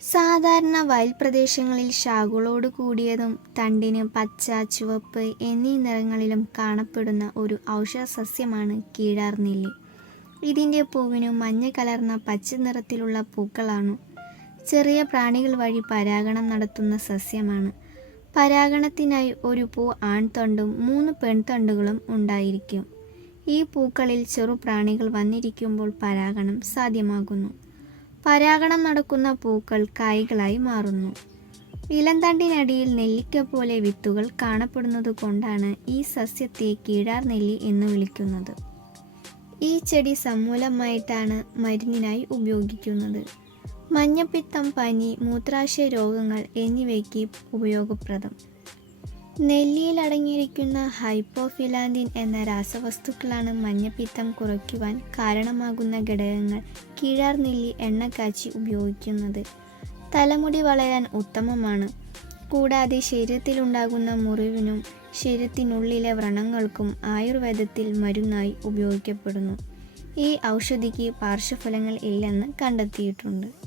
സാധാരണ വയൽ പ്രദേശങ്ങളിൽ ശാഖകളോട് കൂടിയതും തണ്ടിന് പച്ച ചുവപ്പ് എന്നീ നിറങ്ങളിലും കാണപ്പെടുന്ന ഒരു ഔഷധ സസ്യമാണ് കീഴാർനെല്ലി ഇതിന്റെ പൂവിന് മഞ്ഞ കലർന്ന പച്ച നിറത്തിലുള്ള പൂക്കളാണ്. ചെറിയ പ്രാണികൾ വഴി പരാഗണം നടത്തുന്ന സസ്യമാണ്. പരാഗണത്തിനായി ഒരു പൂ ആൺതണ്ടും മൂന്ന് പെൺതണ്ടുകളും ഉണ്ടായിരിക്കും. ഈ പൂക്കളിൽ ചെറു പ്രാണികൾ വന്നിരിക്കുമ്പോൾ പരാഗണം സാധ്യമാകുന്നു. പരാഗണം നടക്കുന്ന പൂക്കൾ കായ്കളായി മാറുന്നു. ഇലന്തണ്ടിനടിയിൽ നെല്ലിക്ക പോലെ വിത്തുകൾ കാണപ്പെടുന്നത് കൊണ്ടാണ് ഈ സസ്യത്തെ കീഴാർ നെല്ലി എന്ന് വിളിക്കുന്നത്. ഈ ചെടി സമൂലമായിട്ടാണ് മരുന്നിനായി ഉപയോഗിക്കുന്നത്. മഞ്ഞപ്പിത്തം പനി മൂത്രാശയ രോഗങ്ങൾ എന്നിവയ്ക്ക് ഉപയോഗപ്രദം. നെല്ലിയിൽ അടങ്ങിയിരിക്കുന്ന ഹൈപ്പോഫിലാന്തിൻ എന്ന രാസവസ്തുക്കളാണ് മഞ്ഞപ്പിത്തം കുറയ്ക്കുവാൻ കാരണമാകുന്ന ഘടകങ്ങൾ കീഴാർ നെല്ലി എണ്ണ കാച്ചി ഉപയോഗിക്കുന്നത്. തലമുടി വളരാൻ ഉത്തമമാണ്. കൂടാതെ ശരീരത്തിലുണ്ടാകുന്ന മുറിവിനും ശരീരത്തിനുള്ളിലെ വ്രണങ്ങൾക്കും ആയുർവേദത്തിൽ മരുന്നായി ഉപയോഗിക്കപ്പെടുന്നു. ഈ ഔഷധിക്ക് പാർശ്വഫലങ്ങൾ ഇല്ലെന്ന് കണ്ടെത്തിയിട്ടുണ്ട്.